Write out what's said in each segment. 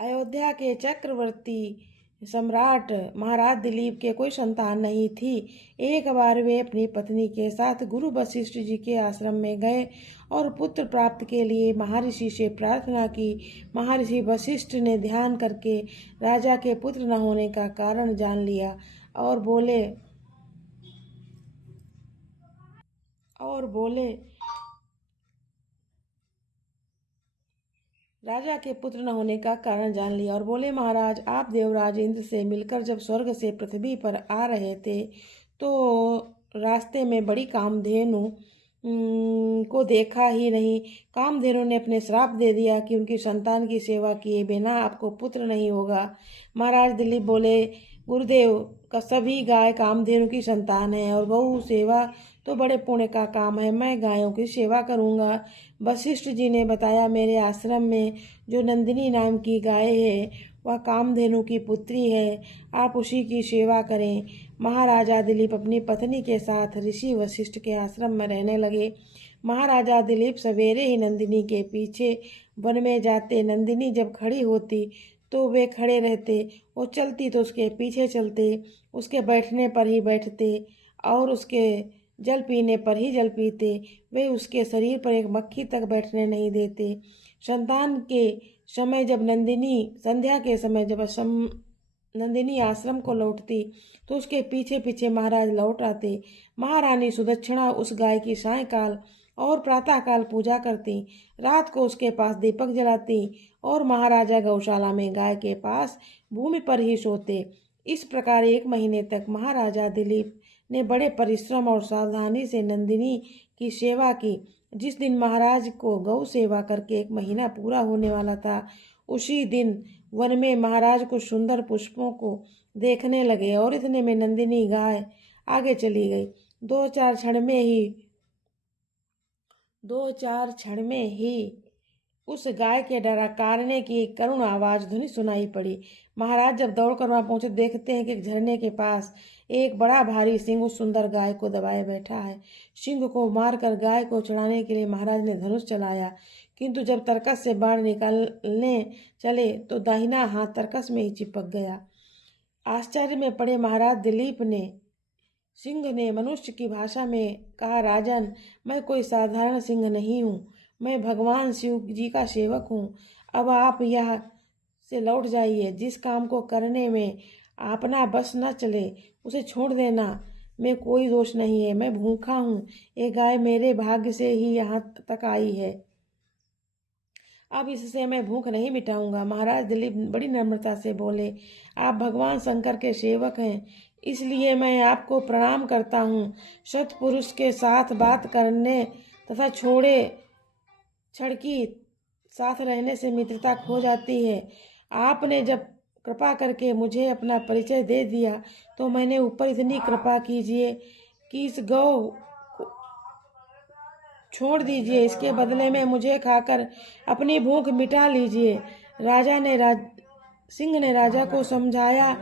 अयोध्या के चक्रवर्ती सम्राट महाराज दिलीप के कोई संतान नहीं थी। एक बार वे अपनी पत्नी के साथ गुरु वशिष्ठ जी के आश्रम में गए और पुत्र प्राप्त के लिए महर्षि से प्रार्थना की। महर्षि वशिष्ठ ने ध्यान करके राजा के पुत्र न होने का कारण जान लिया और बोले राजा के पुत्र न होने का कारण जान लिया और बोले, महाराज, आप देवराज इंद्र से मिलकर जब स्वर्ग से पृथ्वी पर आ रहे थे तो रास्ते में बड़ी कामधेनु को देखा ही नहीं। कामधेनु ने अपने श्राप दे दिया कि उनकी संतान की सेवा किए बिना आपको पुत्र नहीं होगा। महाराज दिलीप बोले, गुरुदेव का सभी गाय कामधेनु की संतान है और गौ सेवा तो बड़े पुण्य का काम है, मैं गायों की सेवा करूंगा। वशिष्ठ जी ने बताया, मेरे आश्रम में जो नंदिनी नाम की गाय है वह कामधेनु की पुत्री है, आप उसी की सेवा करें। महाराजा दिलीप अपनी पत्नी के साथ ऋषि वशिष्ठ के आश्रम में रहने लगे। महाराजा दिलीप सवेरे ही नंदिनी के पीछे वन में जाते। नंदिनी जब खड़ी होती तो वे खड़े रहते, वो चलती तो उसके पीछे चलते, उसके बैठने पर ही बैठते और उसके जल पीने पर ही जल पीते। वे उसके शरीर पर एक मक्खी तक बैठने नहीं देते। संतान के समय जब संध्या के समय जब नंदिनी आश्रम को लौटती तो उसके पीछे पीछे महाराज लौट आते। महारानी सुदक्षिणा उस गाय की सायंकाल और प्रातःकाल पूजा करती, रात को उसके पास दीपक जलाती और महाराजा गौशाला में गाय के पास भूमि पर ही सोते। इस प्रकार 1 महीने तक महाराजा दिलीप ने बड़े परिश्रम और सावधानी से नंदिनी की सेवा की। जिस दिन महाराज को गौ सेवा करके 1 महीना पूरा होने वाला था, उसी दिन वन में महाराज को सुंदर पुष्पों को देखने लगे और इतने में नंदिनी गाय आगे चली गई। 2-4 क्षण में ही उस गाय के डराकारने की एक करुण आवाज ध्वनि सुनाई पड़ी। महाराज जब दौड़कर वहां पहुंचे, देखते हैं कि एक झरने के पास एक बड़ा भारी सिंह उस सुंदर गाय को दबाए बैठा है। सिंह को मारकर गाय को चढ़ाने के लिए महाराज ने धनुष चलाया, किंतु जब तरकस से बाण निकालने चले तो दाहिना हाथ तरकस में ही चिपक गया। आश्चर्य में पड़े महाराज दिलीप ने सिंह ने मनुष्य की भाषा में कहा, राजन, मैं कोई साधारण सिंह नहीं हूँ, मैं भगवान शिव जी का सेवक हूँ। अब आप यह से लौट जाइए। जिस काम को करने में अपना बस न चले उसे छोड़ देना में कोई दोष नहीं है। मैं भूखा हूँ, ये गाय मेरे भाग्य से ही यहाँ तक आई है, अब इससे मैं भूख नहीं मिटाऊंगा। महाराज दिलीप बड़ी नम्रता से बोले, आप भगवान शंकर के सेवक हैं, इसलिए मैं आपको प्रणाम करता हूँ। सत्पुरुष के साथ बात करने तथा छोड़े छड़की साथ रहने से मित्रता खो जाती है। आपने जब कृपा करके मुझे अपना परिचय दे दिया तो मैंने ऊपर इतनी कृपा कीजिए कि इस गौ छोड़ दीजिए, इसके बदले में मुझे खाकर अपनी भूख मिटा लीजिए। सिंह ने राजा को समझाया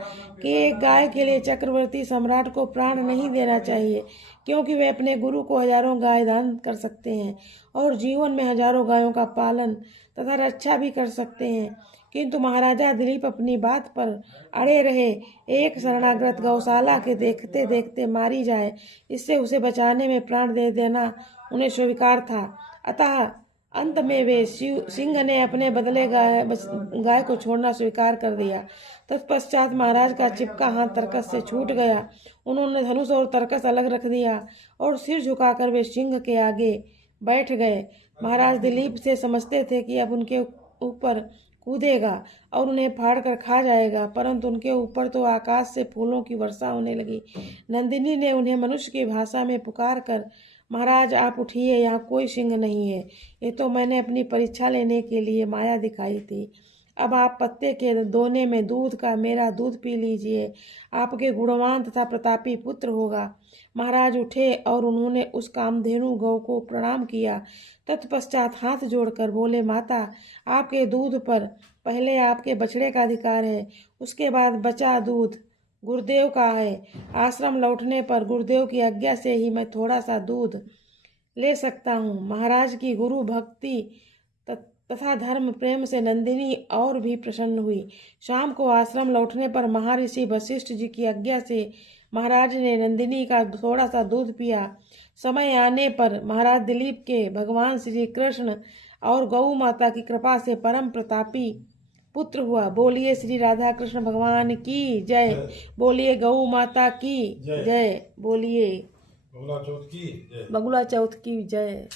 कि एक गाय के लिए चक्रवर्ती सम्राट को प्राण नहीं देना चाहिए, क्योंकि वे अपने गुरु को हजारों गाय दान कर सकते हैं और जीवन में हजारों गायों का पालन तथा रक्षा भी कर सकते हैं। किंतु महाराजा दिलीप अपनी बात पर अड़े रहे। एक शरणागत गौशाला के देखते देखते मारी जाए, इससे उसे बचाने में प्राण दे देना उन्हें स्वीकार था। अतः अंत में वे सिंह ने अपने बदले गाय को छोड़ना स्वीकार कर दिया। तत्पश्चात महाराज का चिपका हाथ तरकस से छूट गया। उन्होंने धनुष और तरकस अलग रख दिया और सिर झुकाकर वे सिंह के आगे बैठ गए। महाराज दिलीप से समझते थे कि अब उनके ऊपर कूदेगा और उन्हें फाड़ कर खा जाएगा, परंतु उनके ऊपर तो आकाश से फूलों की वर्षा होने लगी। नंदिनी ने उन्हें मनुष्य की भाषा में पुकार कर, महाराज आप उठिए, यहाँ कोई सिंह नहीं है, ये तो मैंने अपनी परीक्षा लेने के लिए माया दिखाई थी। अब आप पत्ते के दोने में दूध का मेरा दूध पी लीजिए, आपके गुणवान तथा प्रतापी पुत्र होगा। महाराज उठे और उन्होंने उस कामधेनु गौ को प्रणाम किया। तत्पश्चात हाथ जोड़कर बोले, माता, आपके दूध पर पहले आपके बछड़े का अधिकार है, उसके बाद बचा दूध गुरुदेव का है। आश्रम लौटने पर गुरुदेव की आज्ञा से ही मैं थोड़ा सा दूध ले सकता हूँ। महाराज की गुरु भक्ति तथा धर्म प्रेम से नंदिनी और भी प्रसन्न हुई। शाम को आश्रम लौटने पर महर्षि वशिष्ठ जी की आज्ञा से महाराज ने नंदिनी का थोड़ा सा दूध पिया। समय आने पर महाराज दिलीप के भगवान श्री कृष्ण और गौ माता की कृपा से परम प्रतापी पुत्र हुआ। बोलिए श्री राधा कृष्ण भगवान की जय। बोलिए गौ माता की जय। बोलिए बगुला चौथ की जय। बगुला चौथ की जय।